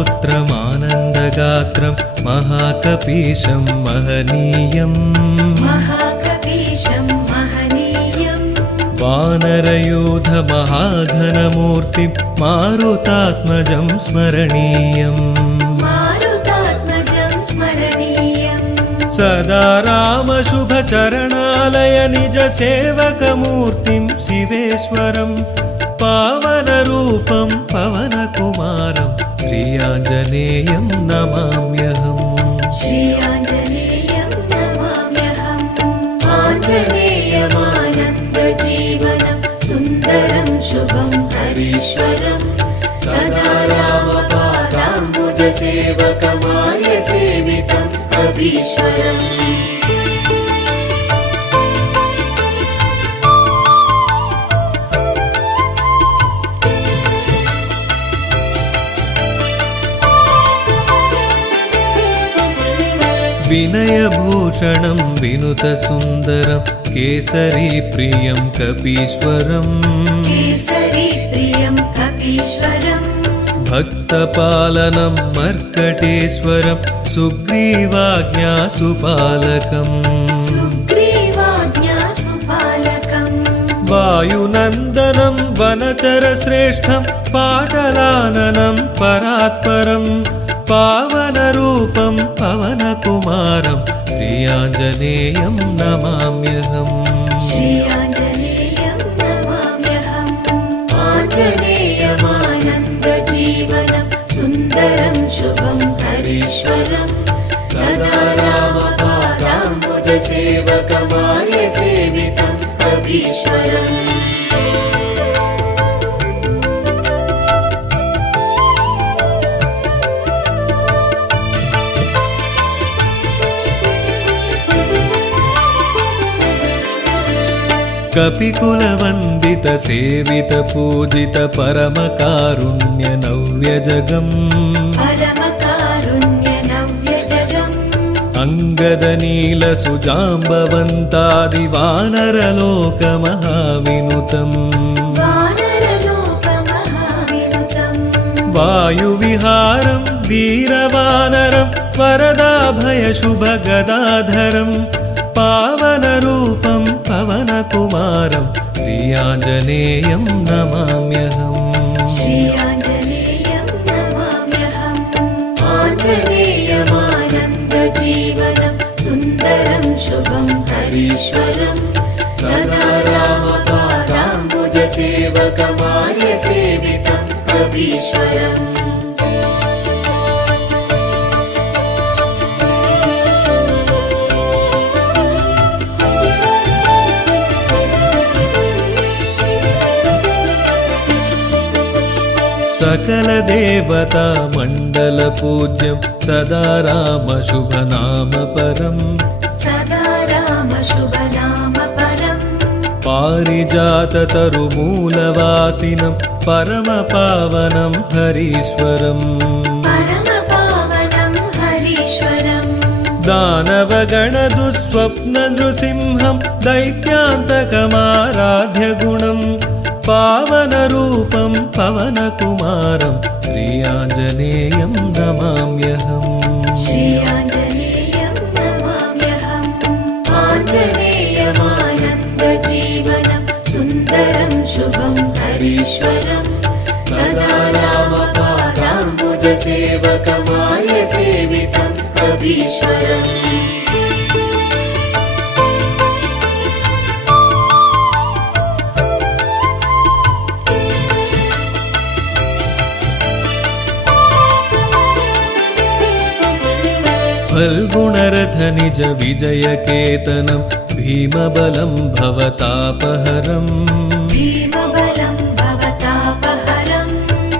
पुत्रमानन्दगात्रं महाकपीशं महनीयम् वानरयूथमहाघनमूर्तिं मारुतात्मजं स्मरणीयम् सदा रामशुभचरणालय निजसेवकमूर्तिं शिवेश्वरं पावनरूपं पवनकुमारं श्रीयाञ्जनेयं नमाम्यहम् आञ्जनेयमानन्दजीवनं सुन्दरं शुभं हरीश्वरं सदा रामपादाम्बुजसेवकमार्यसेवितं कपीश्वरम् विनयभूषणं विनुतसुन्दरं केसरीप्रियं कपीश्वरम् भक्तपालनं मर्कटेश्वरं सुग्रीवाज्ञासुपालकम् वायुनन्दनं वनचरश्रेष्ठं पाटलाननं परात्परं पावनरूपं पवनकुमारं श्रीयाञ्जनेयं नमाम्यहम् आञ्जनेयमानन्दजीवनं सुन्दरं शुभं हरीश्वरं सदा रामपादाम्बुजसेवकमार्यसेवितं कपीश्वरम् कपिकुलवन्दित सेवित पूजित परमकारुण्यनव्यजगम् अङ्गदनीलसुजाम्बवन्तादिवानरलोकमहाविनुतम् वायुविहारं वीरवानरं वरदाभयशुभगदाधरं पावनरूपं पवनकुमारं श्रीयाञ्जनेयं नमाम्यहम् आञ्जनेयमानन्दजीवनं सुन्दरं शुभं हरीश्वरं सदा रामपादाम्बुजसेवकमार्यसेवितं कपीश्वरम् सकलदेवता मण्डलपूज्यं सदा रामशुभनामपरम् पारिजाततरुमूलवासिनं परमपावनं हरीश्वरम् दानवगणदुःस्वप्ननृसिंहं दैत्यान्तकमाराध्यगुणम् पावनरूपं पवनकुमारं श्रीयाञ्जनेयं नमाम्यहम् आञ्जनेयमानन्दजीवनं सुन्दरं शुभं हरीश्वरं सदा रामपादाम्बुजसेवकमार्यसेवितं कपीश्वरम् फल्गुणरथ निज विजयकेतनं भीमबलं भवतापहरम्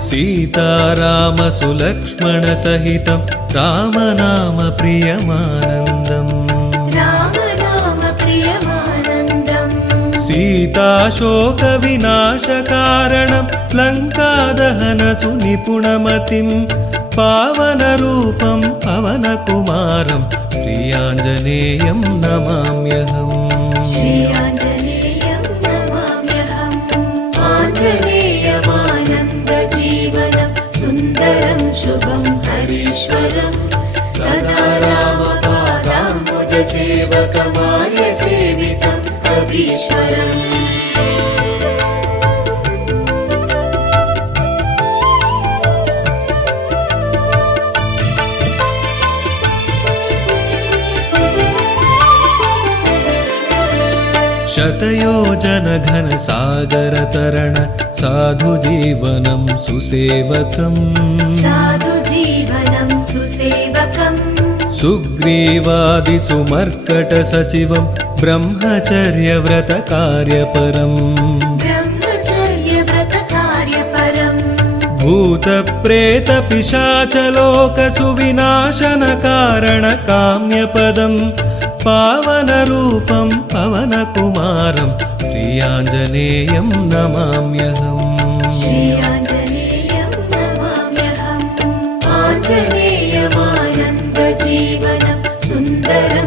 सीतारामसुलक्ष्मणसहितं रामनाम प्रियमानन्दम् सीताशोकविनाशकारणं लङ्कादहनसुनिपुणमतिं पावनरूपं पवनकुमारं श्रीयाञ्जनेयं नमाम्यहम् आञ्जनेयमानन्दजीवनं सुन्दरं सुन्दरं शुभं हरीश्वरम् सदा रामपादाम्बुजसेवकमार्यसेवितम् कवीश्वरम् शतयोजनघनसागरतरण साधुजीवनं सुसेवकम् साधुजीवनं सुसेवकम् सुग्रीवादिसुमर्कटसचिवं ब्रह्मचर्यव्रतकार्यपरम् ब्रह्मचर्यव्रतकार्यपरम् भूतप्रेतपिशाचलोकसुविनाशनकारणकाम्यपदम् पावनरूपं पवनकुमारं श्रीयाञ्जनेयं नमाम्यहम् श्रीयाञ्जनेयं नमाम्यहम् आञ्जनेयमानन्दजीवनं सुन्दरं